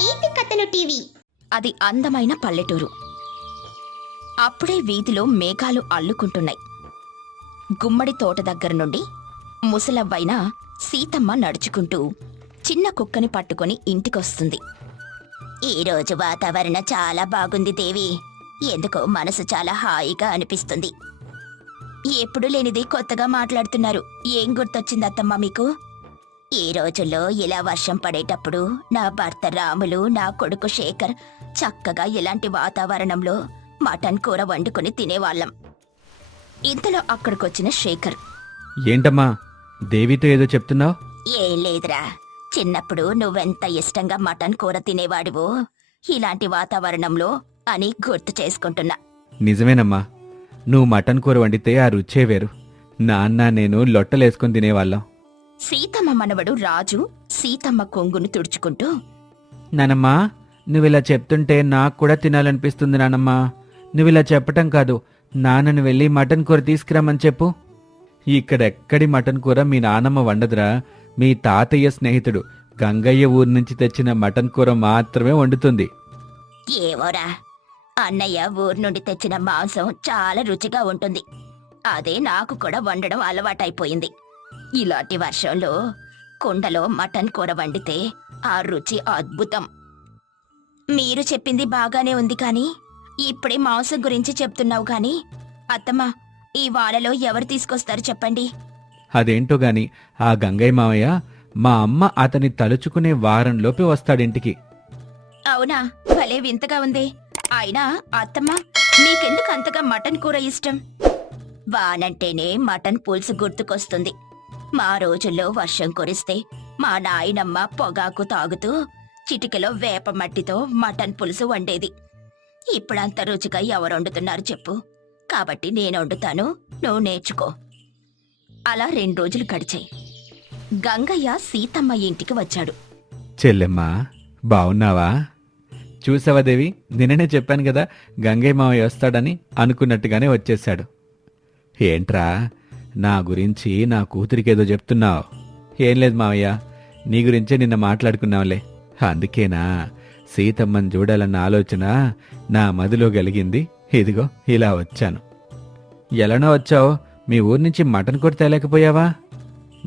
నీతి కథలు టీవీ. అది అందమైన పల్లెటూరు. అప్పుడే వీధిలో మేఘాలు అల్లుకుంటున్నాయి. గుమ్మడి తోట దగ్గర నుండి ముసలవ్వైన సీతమ్మ నడుచుకుంటూ చిన్న కుక్కని పట్టుకొని ఇంటికొస్తుంది. ఈరోజు వాతావరణం చాలా బాగుంది దేవి. ఎందుకో మనసు చాలా హాయిగా అనిపిస్తుంది. ఎప్పుడు లేనిది కొత్తగా మాట్లాడుతున్నారు. ఏం గుర్తొచ్చింది అత్తమ్మ మీకు? ఈ రోజుల్లో ఇలా వర్షం పడేటప్పుడు నా భర్త రాములు, నా కొడుకు శేఖర్ చక్కగా ఇలాంటి వాతావరణంలో మటన్ కూర వండుకొని తినేవాళ్ళం. ఇంతలో అక్కడికొచ్చిన శేఖర్, ఏంటమ్మా దేవితో ఏదో చెప్తున్నావు? ఏం లేదురా, చిన్నప్పుడు నువ్వెంత ఇష్టంగా మటన్ కూర తినేవాడివో ఇలాంటి వాతావరణంలో అని గుర్తు చేసుకుంటున్నా. నిజమేనమ్మా, నువ్వు మటన్ కూర వండితే ఆ రుచే వేరు. నాన్న నేను లొట్టలేసుకుని తినేవాళ్ళం. సీతమ్మ మనవడు రాజు సీతమ్మ కొంగును తుడుచుకుంటూ, నానమ్మా నువ్విలా చెప్తుంటే నాకు కూడా తినాలనిపిస్తుంది నానమ్మా. నువ్విలా చెప్పటం కాదు, నాన్నను వెళ్ళి మటన్ కూర తీసుకురమ్మని చెప్పు. ఇక్కడెక్కడి మటన్ కూర మీ నానమ్మ వండదురా. మీ తాతయ్య స్నేహితుడు గంగయ్య ఊరు నుంచి తెచ్చిన మటన్ కూర మాత్రమే వండుతుంది. ఏమోరా, అన్నయ్య ఊరు నుండి తెచ్చిన మాంసం చాలా రుచిగా ఉంటుంది. అదే నాకు కూడా వండడం అలవాటైపోయింది. ఇలాంటి వర్షంలో కుండలో మటన్ కూర వండితే ఆ రుచి అద్భుతం. మీరు చెప్పింది బాగానే ఉంది కానీ ఇప్పుడే మాంసం గురించి చెప్తున్నావు కానీ అత్తమ్మ, ఈ వానలో ఎవరు తీసుకొస్తారు చెప్పండి? అదేంటో గాని ఆ గంగయ్య మావయ్య మా అమ్మ అతని తలుచుకునే వారంలోపే వస్తాడింటికి. అవునా, భలే వింతగా ఉంది. అయినా అత్తమ్మ, మీకెందుకు అంతగా మటన్ కూర ఇష్టం? వానంటేనే మటన్ పులుసు గుర్తుకొస్తుంది. మా రోజుల్లో వర్షం కురిస్తే మా నాయనమ్మ పొగాకు తాగుతూ చిటికెలో వేప మట్టితో మటన్ పులుసు వండేది. ఇప్పుడంత రుచిగా ఎవరు వండుతున్నారు చెప్పు? కాబట్టి నేను వండుతాను, నువ్వు నేర్చుకో. అలా 2 రోజులు గడిచాయి. గంగయ్య సీతమ్మ ఇంటికి వచ్చాడు. చెల్లెమ్మా బావున్నావా? చూసావా దేవి, నిన్ననే చెప్పాను కదా గంగయ్య మావయ్య వస్తాడని. అనుకున్నట్టుగానే వచ్చేశాడు. ఏంట్రా నా గురించి నా కూతురికేదో చెప్తున్నావు? ఏం లేదు మావయ్య, నీ గురించే నిన్న మాట్లాడుకున్నావులే. అందుకేనా సీతమ్మని చూడాలన్న ఆలోచన నా మదిలో కలిగింది. ఇదిగో ఇలా వచ్చాను. ఎలానో వచ్చావు? మీ ఊరి నుంచి మటన్ కూర తేలేకపోయావా?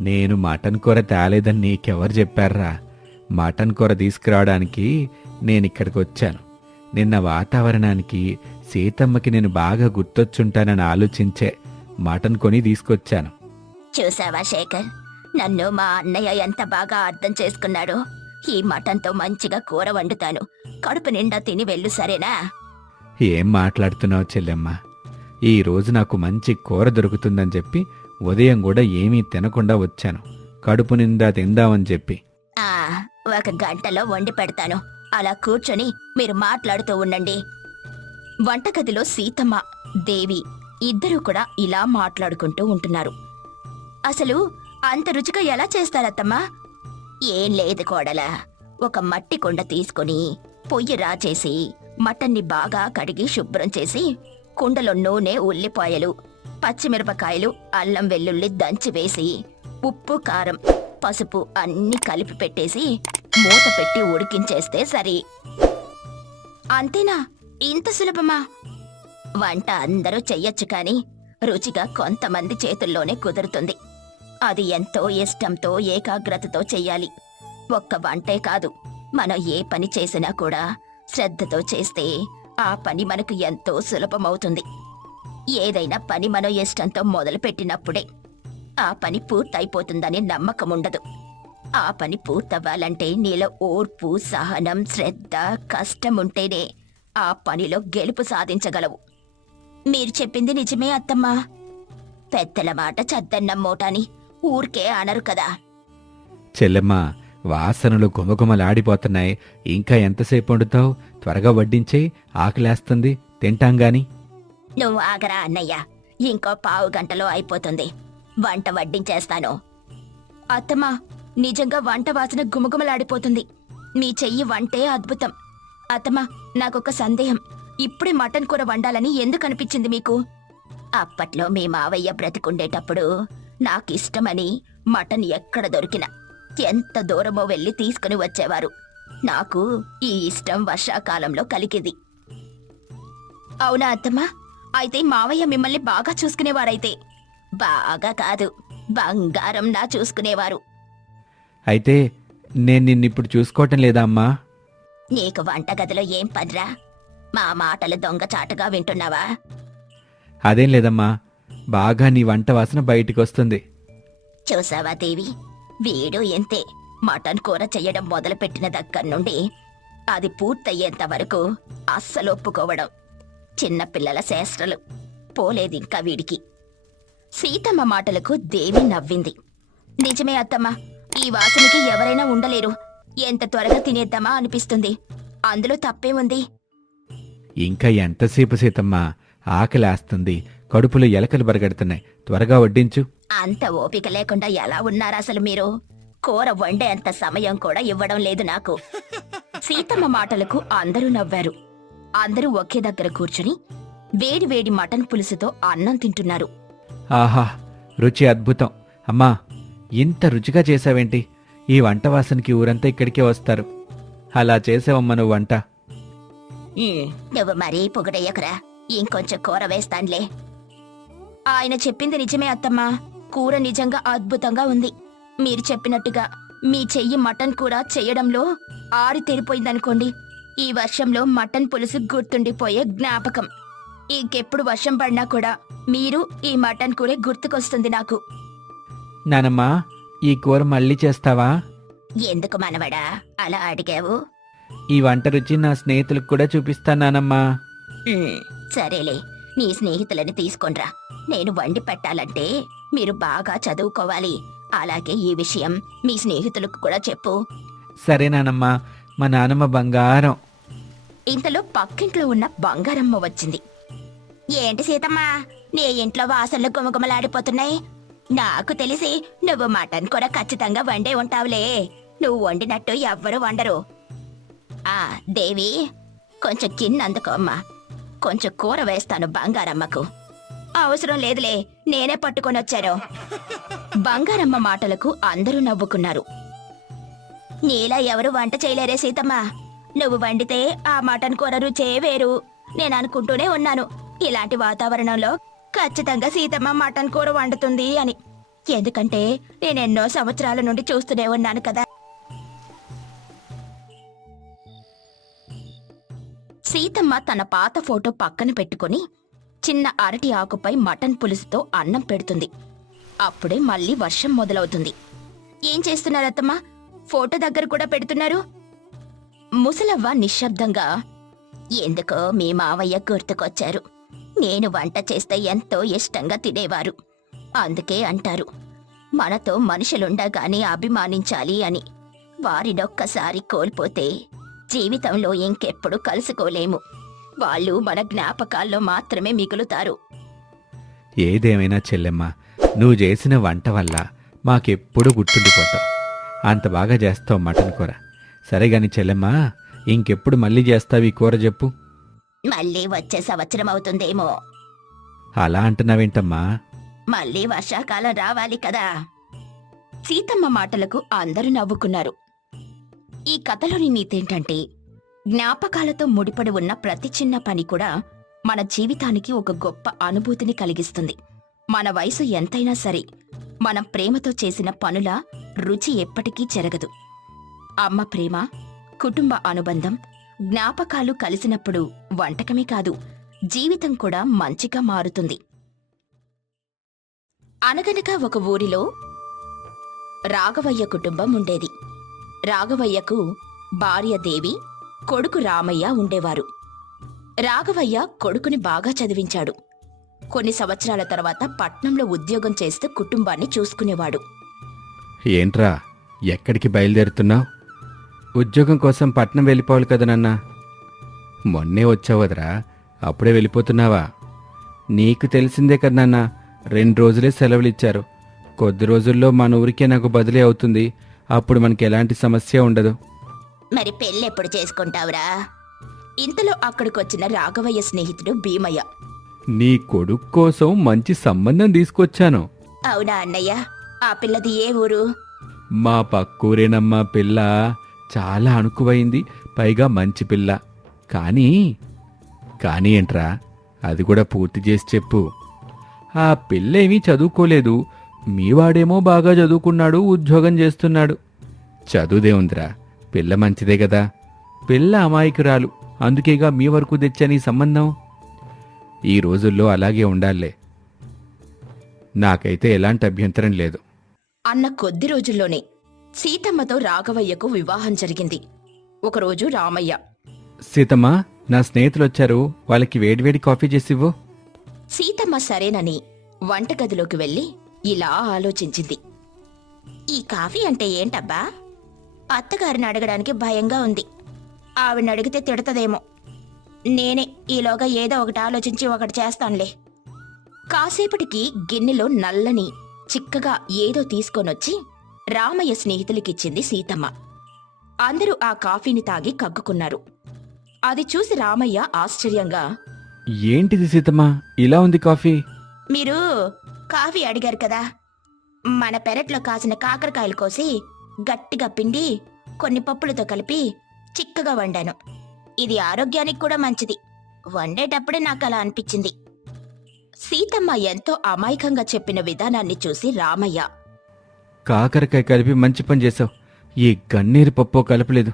నేను మటన్ కూర తేలేదని నీకెవరు చెప్పారా? మటన్ కూర తీసుకురావడానికి నేనిక్కడికి వచ్చాను. నిన్న వాతావరణానికి సీతమ్మకి నేను బాగా గుర్తొచ్చుంటానని ఆలోచించే మటన్ కొని తీసుకొచ్చాను. చూసావా శేఖర్, నన్ను మా అన్నయ్య ఎంత బాగా అర్థం చేసుకున్నాడో. ఈ మటన్తో మంచిగా కూర వండుతాను, కడుపు నిండా తిని వెళ్ళు, సరేనా? ఏం మాట్లాడుతున్నావు చెల్లెమ్మ? ఈ రోజు నాకు మంచి కూర దొరుకుతుందని చెప్పి ఉదయం కూడా ఏమీ తినకుండా వచ్చాను, కడుపు నిండా తిందామని చెప్పి. 1 గంటలో వండి పెడతాను, అలా కూర్చొని మీరు మాట్లాడుతూ ఉండండి. వంటగదిలో సీతమ్మ, దేవి ఇద్దరూ కూడా ఇలా మాట్లాడుకుంటూ ఉంటున్నారు. అసలు అంత రుచిగా ఎలా చేస్తారత్తమ్మా? ఏం లేదు కోడలా, ఒక మట్టి కుండ తీసుకుని పొయ్యి రాచేసి మటన్ని బాగా కడిగి శుభ్రం చేసి కుండలో నూనె, ఉల్లిపాయలు, పచ్చిమిరపకాయలు, అల్లం వెల్లుల్లి దంచి వేసి ఉప్పు, కారం, పసుపు అన్నీ కలిపి పెట్టేసి మూత పెట్టి ఉడికించేస్తే సరి. అంతేనా? ఇంత సులభమా? వంట అందరూ చెయ్యొచ్చు కానీ రుచిగా కొంతమంది చేతుల్లోనే కుదురుతుంది. అది ఎంతో ఇష్టంతో ఏకాగ్రతతో చెయ్యాలి. ఒక్క వంటే కాదు, మనం ఏ పని చేసినా కూడా శ్రద్ధతో చేస్తే ఆ పని మనకు ఎంతో సులభమవుతుంది. ఏదైనా పని మనం ఇష్టంతో మొదలుపెట్టినప్పుడే ఆ పని పూర్తయిపోతుందని నమ్మకం ఉండదు. ఆ పని పూర్తవ్వాలంటే నీలో ఓర్పు, సహనం, శ్రద్ధ, కష్టం ఉంటేనే ఆ పనిలో గెలుపు సాధించగలవు. మీరు చెప్పింది నిజమే అత్తమ్మా. పెద్దల మాట చద్దన్నం మూటాని ఊరికే అనరు కదా. చెల్లెమ్మ, వాసనలు గుమగుమలాడిపోతున్నాయి. ఇంకా ఎంతసేపు వండుతావు? త్వరగా వడ్డించేయి, ఆకలేస్తుంది, తింటాం గాని. నువ్వు ఆగరా అన్నయ్య, ఇంకో 1/2 గంటలో అయిపోతుంది. వంట వడ్డించేస్తాను. అత్తమ్మా, నిజంగా వంట వాసన గుమగుమలాడిపోతుంది. మీ చెయ్యి వంటే అద్భుతం. అత్తమ్మా, నాకొక సందేహం. ఇప్పుడే మటన్ కూర వండాలని ఎందుకు అనిపించింది మీకు? అప్పట్లో మీ మావయ్య బ్రతికుండేటప్పుడు నాకిష్టమని మటన్ ఎక్కడ దొరికినా ఎంత దూరమో వెళ్ళి తీసుకుని వచ్చేవారు. నాకు ఈ ఇష్టం వర్షాకాలంలో కలిగేది. అవునా అత్తమ్మా? అయితే మావయ్య మిమ్మల్ని బాగా చూసుకునేవారైతే. బాగా కాదు, బంగారంలా చూసుకునేవారు. అయితే నేను నిన్నిప్పుడు చూసుకోవటం లేదా అమ్మా? నీకు వంటగదిలో ఏం పనిరా? మా మాటలు దొంగచాటుగా వింటున్నావా? అదేం లేదమ్మా, బాగా నీ వంట వాసన బయటికొస్తుంది. చూసావా దేవి, వీడు ఎంతే. మటన్ కూర చెయ్యడం మొదలుపెట్టిన దగ్గర నుండి అది పూర్తయ్యేంత వరకు అస్సలు ఒప్పుకోవడం. చిన్నపిల్లల చేష్టలు పోలేదింకా వీడికి. సీతమ్మ మాటలకు దేవి నవ్వింది. నిజమే అత్తమ్మ, ఈ వాసనకి ఎవరైనా ఉండలేరు. ఎంత త్వరగా తినేద్దామా అనిపిస్తుంది. అందులో తప్పేముంది? ఇంకా ఎంతసేపు సీతమ్మా? ఆకలేస్తుంది, కడుపులో ఎలకలు బరగడుతున్నాయి. త్వరగా వడ్డించు. అంత ఓపిక లేకుండా ఎలా ఉన్నారసలు మీరు? కూర వండే అంత సమయం కూడా ఇవ్వడం లేదు నాకు. సీతమ్మ మాటలకు అందరూ నవ్వారు. అందరూ ఒకే దగ్గర కూర్చుని వేడి వేడి మటన్ పులుసుతో అన్నం తింటున్నారు. ఆహా, రుచి అద్భుతం. అమ్మా, ఇంత రుచిగా చేసావేంటి? ఈ వంట వాసనకి ఊరంతా ఇక్కడికే వస్తారు. అలా చేసావమ్మా నువ్వు వంట. నువ్వు మరీ పొగడయ్యకురా, ఇంకొంచెం కూర వేస్తాన్లే. ఆయన చెప్పింది నిజమే అత్తమ్మా, కూర నిజంగా అద్భుతంగా ఉంది. మీరు చెప్పినట్టుగా మీ చెయ్యి మటన్ కూర చెయ్యడంలో ఆరితేరిపోయిందనుకోండి. ఈ వర్షంలో మటన్ పులుసు గుర్తుండిపోయే జ్ఞాపకం. ఇంకెప్పుడు వర్షం పడినా కూడా మీరు ఈ మటన్ కూరే గుర్తుకొస్తుంది నాకు. నానమ్మా, ఈ కూర మళ్ళీ చేస్తావా? ఎందుకు మనవడా అలా అడిగావు? ఈ వంట రుచి నా స్నేహితులకు కూడా చూపిస్తాను నానమ్మా. సరేలే, నీ స్నేహితులని తీసుకొనిరా. నేను వండి పెట్టాలంటే మీరు బాగా చదువుకోవాలి. అలాగే ఈ విషయం మీ స్నేహితులకు కూడా చెప్పు. సరే నానమ్మా, మా నానమ్మ బంగారం. ఇంతలో పక్కింట్లో ఉన్న బంగారమ్మ వచ్చింది. ఏంటి సీతమ్మా, నీ ఇంట్లో వాసనలు గుమగుమలాడిపోతున్నాయి. నాకు తెలిసి నువ్వు మటన్ కూడా ఖచ్చితంగా వండే ఉంటావులే. నువ్వు వండినట్టు ఎవ్వరూ వండరు. దేవి, కొంచెం గిన్నె అమ్మా. కొంచెం కూర వేస్తాను బంగారమ్మకు. అవసరం లేదులే, నేనే పట్టుకొని వచ్చాను. బంగారమ్మ మాటలకు అందరూ నవ్వుకున్నారు. నీలా ఎవరు వంట చేయలేరే సీతమ్మ. నువ్వు వండితే ఆ మటన్ కూర రుచే వేరు. నేను అనుకుంటూనే ఉన్నాను, ఇలాంటి వాతావరణంలో ఖచ్చితంగా సీతమ్మ మటన్ కూర వండుతుంది అని. ఎందుకంటే నేనెన్నో సంవత్సరాల నుండి చూస్తూనే ఉన్నాను కదా. సీతమ్మ తన పాత ఫోటో పక్కన పెట్టుకుని చిన్న అరటి ఆకుపై మటన్ పులుసుతో అన్నం పెడుతుంది. అప్పుడే మళ్ళీ వర్షం మొదలవుతుంది. ఏం చేస్తున్నారత్తమ్మా? ఫోటో దగ్గర కూడా పెడుతున్నారు. ముసలవ్వ నిశ్శబ్దంగా, ఎందుకో మీ మావయ్య గుర్తుకొచ్చారు. నేను వంట చేస్తే ఎంతో ఇష్టంగా తినేవారు. అందుకే అంటారు, మనతో మనుషులుండగానే అభిమానించాలి అని. వారినొక్కసారి కోల్పోతే జీవితంలో ఇంకెప్పుడు కలుసుకోలేము. వాళ్ళు మన జ్ఞాపకాల్లో మాత్రమే మిగులుతారు. ఏదేమైనా చెల్లెమ్మ, నువ్వు చేసిన వంట వల్ల మాకెప్పుడు గుర్తుండిపోతావు. అంత బాగా చేస్తావు మటన్ కూర. సరే గాని చెల్లెమ్మ, ఇంకెప్పుడు మళ్ళీ చేస్తావు ఈ కూర చెప్పు? మళ్ళీ వచ్చే సంవత్సరం అవుతుందేమో. అలా అంటున్నావేంటమ్మా? మళ్ళీ వర్షాకాలం రావాలి కదా. సీతమ్మ మాటలకు అందరూ నవ్వుకున్నారు. ఈ కథలోని నీతేంటంటే, జ్ఞాపకాలతో ముడిపడి ఉన్న ప్రతి చిన్న పని కూడా మన జీవితానికి ఒక గొప్ప అనుభూతిని కలిగిస్తుంది. మన వయసు ఎంతైనా సరే, మనం ప్రేమతో చేసిన పనుల రుచి ఎప్పటికీ చెరగదు. అమ్మ ప్రేమ, కుటుంబ అనుబంధం, జ్ఞాపకాలు కలిసినప్పుడు వంటకమే కాదు, జీవితం కూడా మంచిగా మారుతుంది. అనగనగా ఒక ఊరిలో రాఘవయ్య కుటుంబం ఉండేది. రాఘవయ్యకు భార్య దేవి, కొడుకు రామయ్య ఉండేవారు. రాఘవయ్య కొడుకుని బాగా చదివించాడు. కొన్ని సంవత్సరాల తర్వాత పట్నంలో ఉద్యోగం చేస్తూ కుటుంబాన్ని చూసుకునేవాడు. ఏంట్రా, ఎక్కడికి బయలుదేరుతున్నావు? ఉద్యోగం కోసం పట్నం వెళ్ళిపోవాలి కదా నాన్న. మొన్నే వచ్చావదరా, అప్పుడే వెళ్ళిపోతున్నావా? నీకు తెలిసిందే కదా నాన్న, 2 రోజులే సెలవులిచ్చారు. కొద్ది రోజుల్లో మన ఊరికే నాకు బదిలీ అవుతుంది. అప్పుడు మనకి ఎలాంటి సమస్య ఉండదు. మరి పెళ్ళెప్పుడు చేసుకుంటావురా? ఇంతలో అక్కడికొచ్చిన రాఘవయ్య స్నేహితుడు భీమయ్య. నీ కొడుకు కోసం మంచి సంబంధం తీసుకొచ్చాను. అవునా అన్నయ్య? ఆ పిల్లది ఏ ఊరు? మా పక్కూరేనమ్మా పిల్ల. చాలా అణుకువైంది, పైగా మంచి పిల్ల. కానీ కానీ ఏంట్రా, అది కూడా పూర్తి చేసి చెప్పు. ఆ పిల్లేమీ చదువుకోలేదు, మీవాడేమో బాగా చదువుకున్నాడు, ఉద్యోగం చేస్తున్నాడు. చదువుదే ఉందిరా, పిల్ల మంచిదే కదా. పిల్ల అమాయకురాలు, అందుకేగా మీ వరకు తెచ్చని సంబంధం. ఈ రోజుల్లో అలాగే ఉండాలే. నాకైతే ఎలాంటి అభ్యంతరం లేదు. అన్న కొద్ది రోజుల్లోనే సీతమ్మతో రాఘవయ్యకు వివాహం జరిగింది. ఒకరోజు రామయ్య, సీతమ్మ, నా స్నేహితులొచ్చారు, వాళ్ళకి వేడివేడి కాఫీ చేసివ్వు. సీతమ్మ సరేనని వంటగదిలోకి వెళ్లి ఇలా ఆలోచించింది. ఈ కాఫీ అంటే ఏంటబ్బా? అత్తగారిని అడగడానికి భయంగా ఉంది. ఆవిడని అడిగితే తిడతదేమో. నేనే ఈలోగా ఏదో ఒకటి ఆలోచించి ఒకటి చేస్తానులే. కాసేపటికి గిన్నెలో నల్లని చిక్కగా ఏదో తీసుకొనొచ్చి రామయ్య స్నేహితులకిచ్చింది సీతమ్మ. అందరూ ఆ కాఫీని తాగి కక్కుకున్నారు. అది చూసి రామయ్య ఆశ్చర్యంగా, ఏంటిది సీతమ్మ, ఇలా ఉంది కాఫీ? మీరు కాఫీ అడిగారు కదా, మన పెరట్లో కాసిన కాకరకాయలు కోసి గట్టిగా పిండి కొన్ని పప్పులతో కలిపి చిక్కగా వండాను. ఇది ఆరోగ్యానికి కూడా మంచిది. వండేటప్పుడే నాకు అలా అనిపించింది. సీతమ్మ ఎంతో అమాయకంగా చెప్పిన విధానాన్ని చూసి రామయ్య, కాకరకాయ కలిపి మంచి పని చేశావు. ఈ గన్నేరు పప్పు కలపలేదు,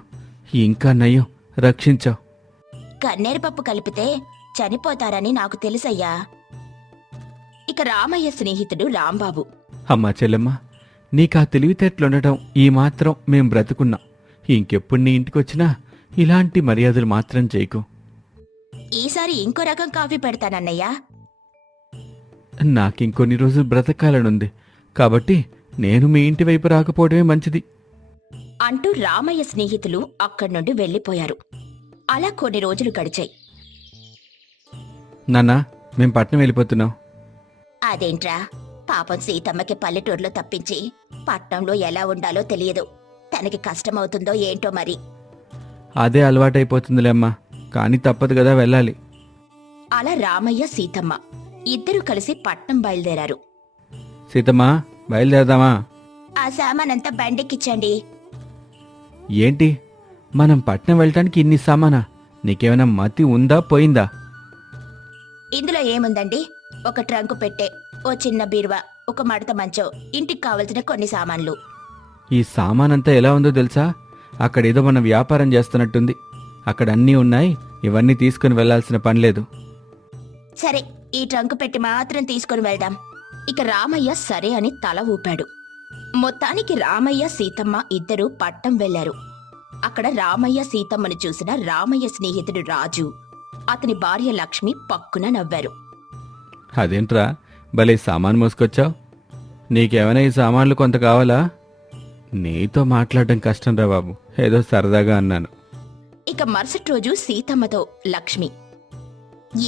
ఇంకా నయ్యం, రక్షించావు. కన్నేరు పప్పు కలిపితే చనిపోతారని నాకు తెలుసయ్యా. ఇక రామయ్య స్నేహితుడు రాంబాబు, అమ్మా చెల్లెమ్మ, నీకా తెలివితేటలుండటం ఈ మాత్రం మేం బ్రతుకున్నాం. ఇంకెప్పుడు నీ ఇంటికొచ్చినా ఇలాంటి మర్యాదలు మాత్రం చేయకు. ఈసారి ఇంకో రకం కాఫీ పెడతానన్నయ్యా. నాకింకొన్ని రోజులు బ్రతకాలనుంది, కాబట్టి నేను మీ ఇంటి వైపు రాకపోవడమే మంచిది అంటూ రామయ్య స్నేహితులు అక్కడి నుండి వెళ్లిపోయారు. అలా కొన్ని రోజులు గడిచాయి. నాన్నా, మేం పట్నం వెళ్ళిపోతున్నాం. అదేంట్రా, పాపం సీతమ్మకి పల్లెటూరులో తప్పించి పట్నంలో ఎలా ఉండాలో తెలియదు. తనకి కష్టమవుతుందో ఏంటో మరి. అదే అలవాటైపోతుందిలే అమ్మా, కానీ తప్పదు కదా, వెళ్ళాలి. అలా రామయ్య సీతమ్మ ఇద్దరూ కలిసి పట్నం బయలుదేరారు. సీతమ్మ, బయలుదేరదామా? ఆ సామానంతా బండికిచ్చండి. ఏంటి, మనం పట్నం వెళ్ళటానికి ఇన్ని సామానా? నీకేమైనా మతి ఉందా పోయిందా? ఇందులో ఏముందండి, ఒక ట్రంకు పెట్టే, ఓ చిన్న బీరువా, ఒక మడత మంచం, ఇంటికి కావలసిన కొన్ని సామాన్లు. ఈ సామానంతా ఎలా ఉందో తెలుసా? అక్కడేదో మనం వ్యాపారం చేస్తున్నట్టుంది. అక్కడ అన్నీ ఉన్నాయి, ఇవన్నీ తీసుకుని వెళ్లాల్సిన పనిలేదు. సరే, ఈ ట్రంకు పెట్టి మాత్రం తీసుకుని వెళ్దాం. ఇక రామయ్య సరే అని తల ఊపాడు. మొత్తానికి రామయ్య సీతమ్మ ఇద్దరూ పట్నం వెళ్లారు. అక్కడ రామయ్య సీతమ్మను చూసిన రామయ్య స్నేహితుడు రాజు, అతని భార్య లక్ష్మి పక్కున నవ్వారు. అదేంట్రా, భలే సామాను మోసుకొచ్చావు. నీకేమైనా ఈ సామాన్లు కొంత కావాలా? నీతో మాట్లాడటం కష్టం రా బాబు, ఏదో సరదాగా అన్నాను. ఇక మరుసటి రోజు సీతమ్మతో లక్ష్మి,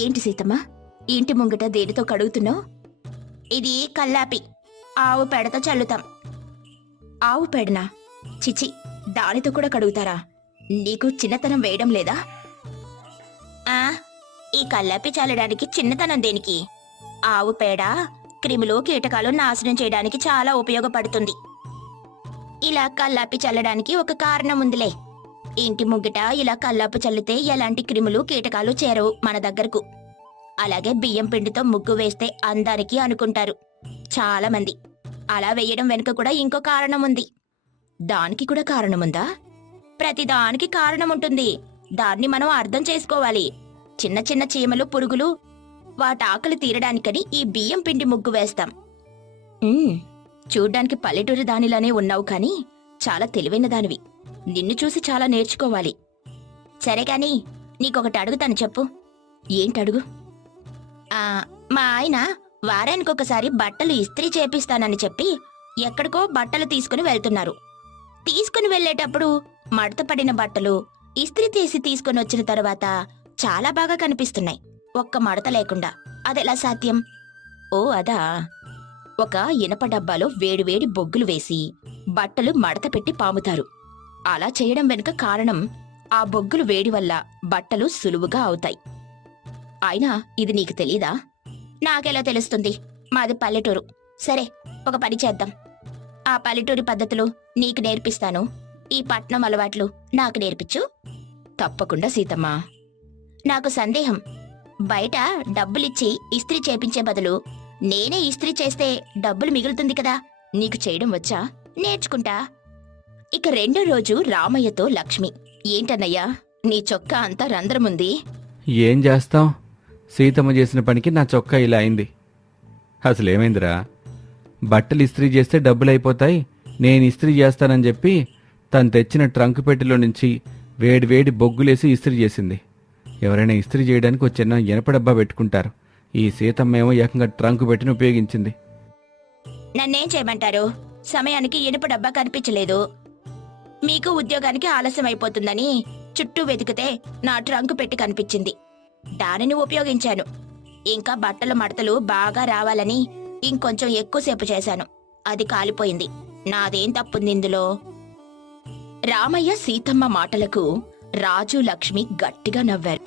ఏంటి సీతమ్మ, ఇంటి ముంగట దేనితో కడుగుతున్నావు? ఇది కల్లాపి, ఆవు పేడతో చల్లుతాం. ఆవు పేడనా? చిచి, దానితో కూడా కడుగుతారా? నీకు చిన్నతనం వేయడం లేదా? ఈ కల్లాపి చల్లడానికి చిన్నతనం దేనికి? ఆవు పేడ క్రిములు కీటకాలు నాశనం చేయడానికి చాలా ఉపయోగపడుతుంది. ఇలా కల్లాపి చల్లడానికి ఒక కారణం ఉందిలే. ఇంటి ముగ్గిట ఇలా కల్లాపు చల్లితే ఎలాంటి క్రిములు కీటకాలు చేరవు మన దగ్గరకు. అలాగే బియ్యం పిండితో ముగ్గు వేస్తే అందానికి అనుకుంటారు చాలా మంది. అలా వేయడం వెనుక కూడా ఇంకో కారణం ఉంది. దానికి కూడా కారణముందా? ప్రతిదానికి కారణం ఉంటుంది. దాన్ని మనం అర్థం చేసుకోవాలి. చిన్న చిన్న చీమలు, పురుగులు, వాటి ఆకలి తీరడానికని ఈ బియ్యం పిండి ముగ్గు వేస్తాం. చూడ్డానికి పల్లెటూరి దానిలానే ఉన్నావు కానీ చాలా తెలివైన దానివి. నిన్ను చూసి చాలా నేర్చుకోవాలి. సరే కాని నీకొకటి అడుగుతాను, చెప్పు. ఏంటడుగు? మా ఆయన వారానికొకసారి బట్టలు ఇస్త్రీ చేపిస్తానని చెప్పి ఎక్కడికో బట్టలు తీసుకుని వెళ్తున్నారు. తీసుకుని వెళ్లేటప్పుడు మడత పడిన బట్టలు ఇస్త్రీ తీసి తీసుకుని వచ్చిన తర్వాత చాలా బాగా కనిపిస్తున్నాయి, ఒక్క మడత లేకుండా. అదెలా సాధ్యం? ఓ అదా. ఒక ఇనప డబ్బాలో వేడివేడి బొగ్గులు వేసి బట్టలు మడత పెట్టి పాముతారు. అలా చేయడం వెనుక కారణం ఆ బొగ్గులు వేడి వల్ల బట్టలు సులువుగా అవుతాయి. అయినా ఇది నీకు తెలీదా? నాకెలా తెలుస్తుంది? మాది పల్లెటూరు. సరే, ఒక పని చేద్దాం. ఆ పల్లెటూరి పద్ధతులు నీకు నేర్పిస్తాను. ఈ పట్నం అలవాట్లు నాకు నేర్పించు. తప్పకుండా సీతమ్మ. నాకు సందేహం. బయట డబ్బులిచ్చి ఇస్త్రీ చేపించే బదులు నేనే ఇస్త్రీ చేస్తే డబ్బులు మిగులుతుంది కదా. నీకు చేయడం వచ్చా? నేర్చుకుంటా. ఇక రెండో రోజు రామయ్యతో లక్ష్మి, ఏంటన్నయ్యా నీ చొక్కా అంతా రంధ్రముంది. ఏం చేస్తాం, సీతమ్మ చేసిన పనికి నా చొక్కా ఇలా అయింది. అసలేమైందిరా, బట్టలు ఇస్త్రీ చేస్తే డబ్బులు అయిపోతాయి, నేను ఇస్త్రీ చేస్తానని చెప్పి తను తెచ్చిన ట్రంక్ పెట్టెలో నుంచి వేడి బొగ్గులేసి ఇస్త్రీ చేసింది. ఎవరైనా ఇస్త్రీ చేయడానికి ఒక చిన్న ఇనప డబ్బా పెట్టుకుంటారు. ఈ సీతమ్మ ఏమో ఏకంగా ట్రంక్ పెట్టిని ఉపయోగించింది. నన్నేం చేయమంటారు? సమయానికి ఇనుప డబ్బా కనిపించలేదు. మీకు ఉద్యోగానికి ఆలస్యం అయిపోతుందని చుట్టూ వెతికితే నా ట్రంక్ పెట్టి కనిపించింది. దానిని ఉపయోగించాను. ఇంకా బట్టల మడతలు బాగా రావాలని ఇంకొంచెం ఎక్కువసేపు చేశాను. అది కాలిపోయింది. నాదేం తప్పుంది ఇందులో? రామయ్య సీతమ్మ మాటలకు రాజు లక్ష్మి గట్టిగా నవ్వారు.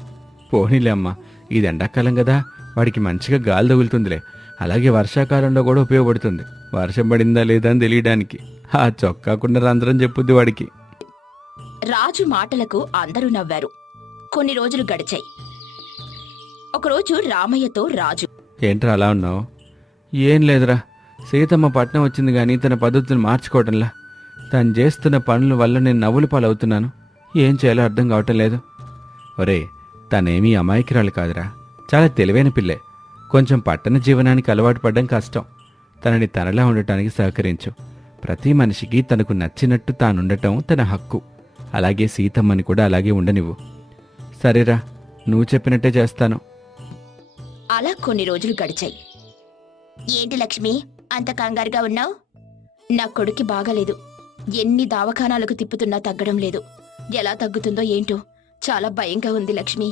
పోనీలే అమ్మా, ఇది ఎండాకాలం కదా, వాడికి మంచిగా గాలి తగులుతుందిలే. అలాగే వర్షాకాలంలో కూడా ఉపయోగపడుతుంది. వర్షం పడిందా లేదా అని తెలియడానికి. ఆ చొక్కాకున్న రంధ్రం చెప్పుద్ది వాడికి. రాజు మాటలకు అందరూ నవ్వారు. కొన్ని రోజులు గడిచాయి. ఒకరోజు రామయ్యతో రాజు, ఏంట్రా అలా ఉన్నావు? ఏం లేదురా, సీతమ్మ పట్నం వచ్చింది కానీ తన పద్ధతిని మార్చుకోవటంలా. తను చేస్తున్న పనుల వల్ల నేను నవ్వుల పాలవుతున్నాను. ఏం చేయాలో అర్థం కావటం లేదు. ఒరే, తనేమీ అమాయకురాలు కాదురా, చాలా తెలివైన పిల్లే. కొంచెం పట్టణ జీవనానికి అలవాటు పడ్డం కష్టం. తనని తనలా ఉండటానికి సహకరించు. ప్రతి మనిషికి తనకు నచ్చినట్టు తానుండటం తన హక్కు. అలాగే సీతమ్మని కూడా అలాగే ఉండనివ్వు. సరేరా, నువ్వు చెప్పినట్టే చేస్తాను. అలా కొన్ని రోజులు గడిచాయి. ఏంటి లక్ష్మి అంత కంగారుగా ఉన్నావు? నా కొడుక్కి బాగాలేదు. ఎన్ని దవాఖానాలకు తిప్పుతున్నా తగ్గడం లేదు. ఎలా తగ్గుతుందో ఏంటో, చాలా భయంగా ఉంది లక్ష్మి.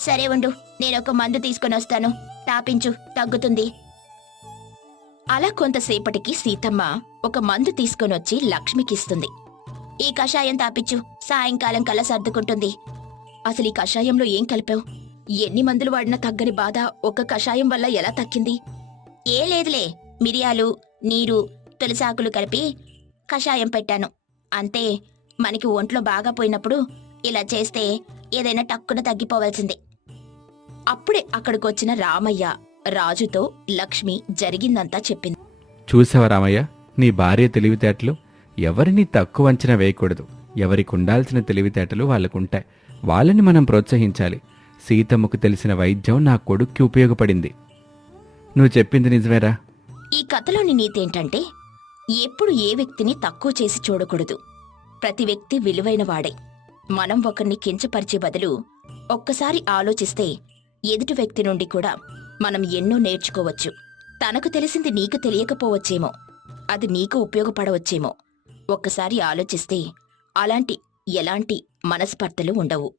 సరే ఉండు, నేనొక మందు తీసుకొని వస్తాను, తాపించు, తగ్గుతుంది. అలా కొంతసేపటికి సీతమ్మ ఒక మందు తీసుకొనొచ్చి లక్ష్మికిస్తుంది. ఈ కషాయం తాపించు, సాయంకాలం కల్లా సర్దుకుంటుంది. అసలు ఈ కషాయంలో ఏం కలిపావు? ఎన్ని మందులు వాడినా తగ్గని బాధ ఒక్క కషాయం వల్ల ఎలా తక్కింది? ఏ లేదులే, మిరియాలు, నీరు, తులసాకులు కలిపి కషాయం పెట్టాను అంతే. మనకి ఒంట్లో బాగా పోయినప్పుడు ఇలా చేస్తే ఏదైనా టక్కున తగ్గిపోవాల్సిందే. అప్పుడే అక్కడికొచ్చిన రామయ్య రాజుతో లక్ష్మి జరిగిందంతా చెప్పింది. చూసావా రామయ్య, నీ భార్య తెలివితేటలు. ఎవరిని తక్కువ అంచనా వేయకూడదు. ఎవరికి ఉండాల్సిన తెలివితేటలు వాళ్ళకుంటాయి. వాళ్ళని మనం ప్రోత్సహించాలి. సీతమ్మకు తెలిసిన వైద్యం నా కొడుక్కి ఉపయోగపడింది. నువ్వు చెప్పింది నిజమేరా. ఈ కథలోని నీతేంటంటే, ఎప్పుడు ఏ వ్యక్తిని తక్కువ చేసి చూడకూడదు. ప్రతి వ్యక్తి విలువైన వాడే. మనం ఒకరిని కించపరిచే బదులు ఒక్కసారి ఆలోచిస్తే ఎదుటి వ్యక్తి నుండి కూడా మనం ఎన్నో నేర్చుకోవచ్చు. తనకు తెలిసింది నీకు తెలియకపోవచ్చేమో, అది నీకు ఉపయోగపడవచ్చేమో. ఒక్కసారి ఆలోచిస్తే ఎలాంటి మనస్పర్ధలు ఉండవు.